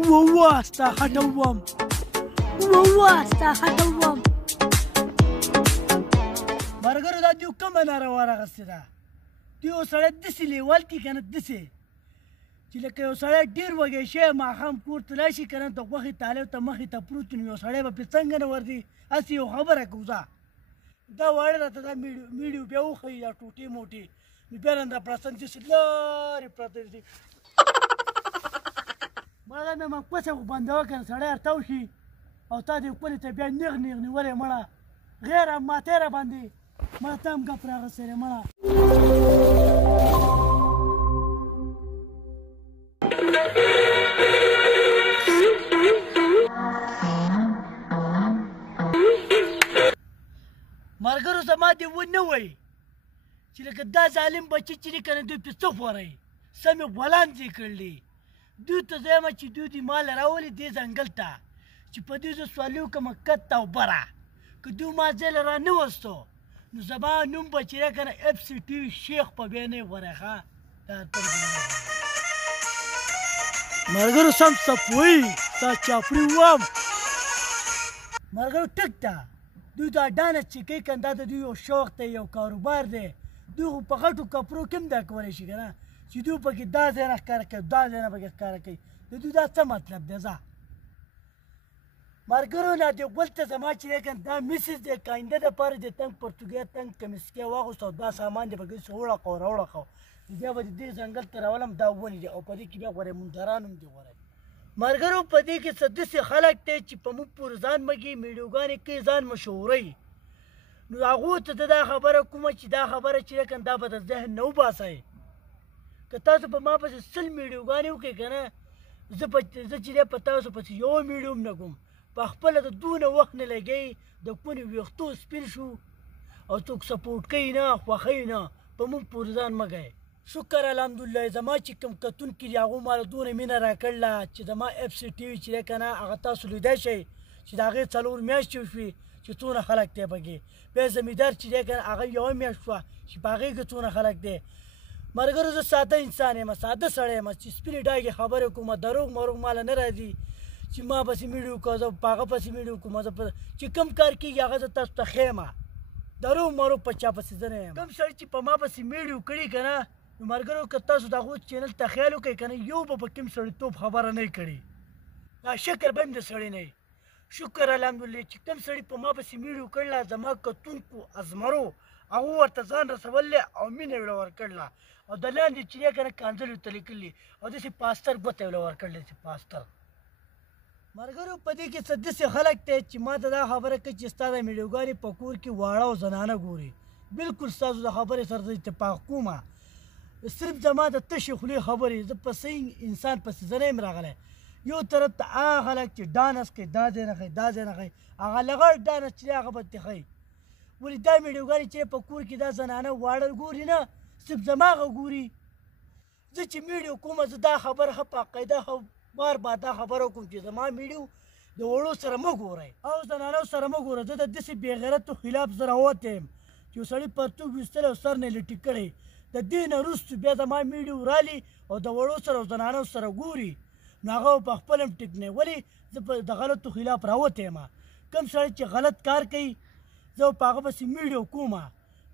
وواستا هټوم مرګرو دا دیو کومه ناروا راغستې ده دیو سړی داسې لیول کې که نه داسې چې لکه یو سړی ډېر وږی شی ماښام کور ته راشي که نه د غوښې تالیو ته مخې ته پروت وي نو یو سړی به پرې څنګه نه ورځي هسې یو خبره کوو زه دا واړه راته دا میډیو بیا وښیي دا ټوټې موټې نو بیا رانه راپړسن داسې لارې پرته دي مړه مې مکپسه خو بندوه که نه سړی ارتاو شي او تا دې خپلې ته بیا نیغ نیغ نیولې مړه غیره ماتې را باندې مړه ته هم ګپ راغستی دی مړه ملګرو زما دې ونه وایي چې لکه دا ظالم بچي چې دي که نه دوی پې څه خوروي سمې غولانځې کړلې دوی ته زه یم چې دوی دې ما له راولي دې ځنګل ته چې په دې زه سوالي وکړم کت او بره که دوی ما ځای له را نه وستو نو زما نوم به چې دی که نه اف سی ټي وي شیخ په بیا نه غوری ښه ملګرو سم صفوي ستا چاپړي وم ملګرو ټیک ده دوی دا ډانس چې کوي که دا د دوی یو شوق دی یو کاروبار دی دوی خو په غټو کپرو کې هم دا کولی شي که نه چې دوی پکې دا ځای نه ښکاره کوي دا ځای نه پکې ښکاره کوي د دوی دا څه مطلب دی ځه ملګرو نه دې ګل ته زما چې دی که دا میسز دی کاینده دپاره دې تنګ پرتوګۍ تنګ کمیسکۍ واغوست او دا سامان دې پکې وړقو راوړقو بیا به دې ځنګل ته راولم دا ونې دي او په دې کې بیا غورې مندران هم دي غورې ملګرو په دې کې څه داسې خلک دی چې په موږ پورې ځان مږي میډیوګانې کوي ځان مشهوروي نو هغو ته ته دا خبره کومه چې دا خبره چې دی که دا به د ذهن نه وباسئ که تاسو په ما پسې 100 میډیوګانې وکړئ که نه زه چې دی په تاسو پسې یو میډیو هم نه کوم په خپله د دونه وخت نه لګوي د کونې ویښتو سپین شو او څوک سپورټ کوي نه خوښوي نه په موږ پورې ځان مه کوئ شکر الحمدلله زما چې کوم کتونکي دي هغو ما له دونه مینه راکړله چې زما اف سی ټي وي چې دی که نه هغه تاسو لیدی شئ چې د هغې 4 میاشتې وشوې چې څونه خلک دی پکې بیا زمیندار چې دی که نه هغه یوه میاشت شوه چې په هغې کې څونه خلک دی ملګرو زه ساده انسان یم ساده سړی یم چې سپینې ډاګې خبرې کوم دروغ مروغ ماله نه راځي چې ما پسې میډیو کوه زه په هغه پسې میډیو کوم زه چې کوم کار کېږي هغه زه تاسو ته ښیم دروغ مروغ په چا پسې زه نه یم کوم سړي چې په ما پسې میډیو کړي که نه نو ملګرو که تاسو د هغو چینل ته خیال وکړئ که نه یو به په کوم سړیتوب خبره نه کړي دا شکر به هم د سړي نه شکر الحمدلله چې کوم سړي په ما پسې میډیو کړله زما کتونکو ازمرو هغو ورته ځان رسولی او مینه یې ورله ورکړله او د لاندې چې دی که نه کانزل ورته لیکلي او داسې پاستر ګوته یې ورله ورکړلی چې پاستر ملګرو په دې کې څه داسې خلک دی چې ما ته دا خبره کوي چې ستا د میډیوګانې په کور کې واړه او زنانه ګوري بلکل ستاسو د خبرې سره زه اتفاق کومه صرف زما د تشې خولې خبرې زه په صحیح انسان پسې زه نه یم راغلی یو طرف ته هغه خلک چې ډانس کوي دا ځای نه ښایي دا ځای نه ښایي هغه لغړ ډانس چې دی هغه به دې ښایي ولې دا میډیوګانې چې په کور کې دا زنانه واړه ګوري نه صرف زما هغه ګوري زه چې میډیو کومه زه دا خبره ښه په عقیده ښه بار بار دا خبره کوم چې زما میډیو د وړو سره مه ګورئ او زنانو سره مه ګوره زه د داسې بېغیرتو خلاف زه راوتی یم چې یو سړي پرتوګ ویستلی او سر نه یې لټي کړی د دې نه وروستو بیا زما میډیو رالي او د وړو سره او زنانو سره ګوري نو هغه په خپل هم ټیک نه ولې زه د غلطو خلاف راوتی یم کوم سړی چې غلط کار کوي زه په هغه پسې میډیو کومه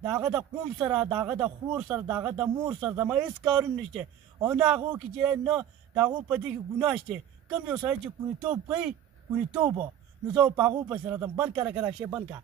د هغه د قوم سره د هغه د خور سره د هغه د مور سره زما هېڅ کارونه نشته او نه هغو کې چې نه د هغو په دې کې ګناه شته کوم یو سړی چې کونیتوب کوي کونیتوب نو زه په هغو پسې راځم بند کړه که دا شی بند کړه